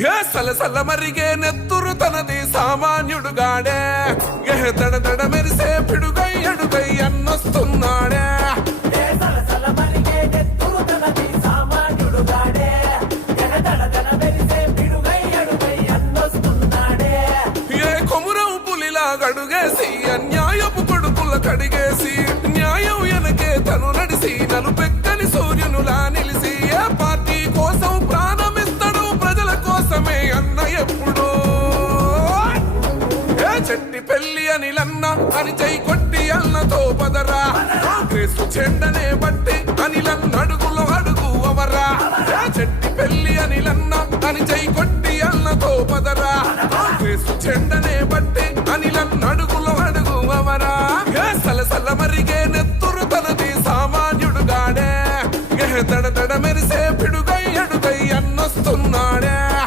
ఏ సలసల మరిగే నెత్తురు తనది సామాన్యుడుగాడే ఏ దడ దడ మెరిసే పిడుగై అడుగై అన్నొస్తున్నాడే ఏ కొమురం పులిలా గడుగేసి అన్యాయపు కొడుకుల కడిగేసి న్యాయం వెనకే తను నడిసి నలుపెక్కని సూర్యునులా నిలిసి ఏ పార్టీ కోసం ప్రాణమిస్తాడు ప్రజల కోసమే అన్న ఎప్పుడు ఏ చెట్టి పెళ్లి అనిలన్న అని చై కొట్టి అన్నతో పదరా కాంగ్రెస్ చెండనే బట్టి అనిలన్న అడుగులో అడుగు అవరా ఏ చెట్టి పెళ్లి అనిలన్న అని చై కొట్టి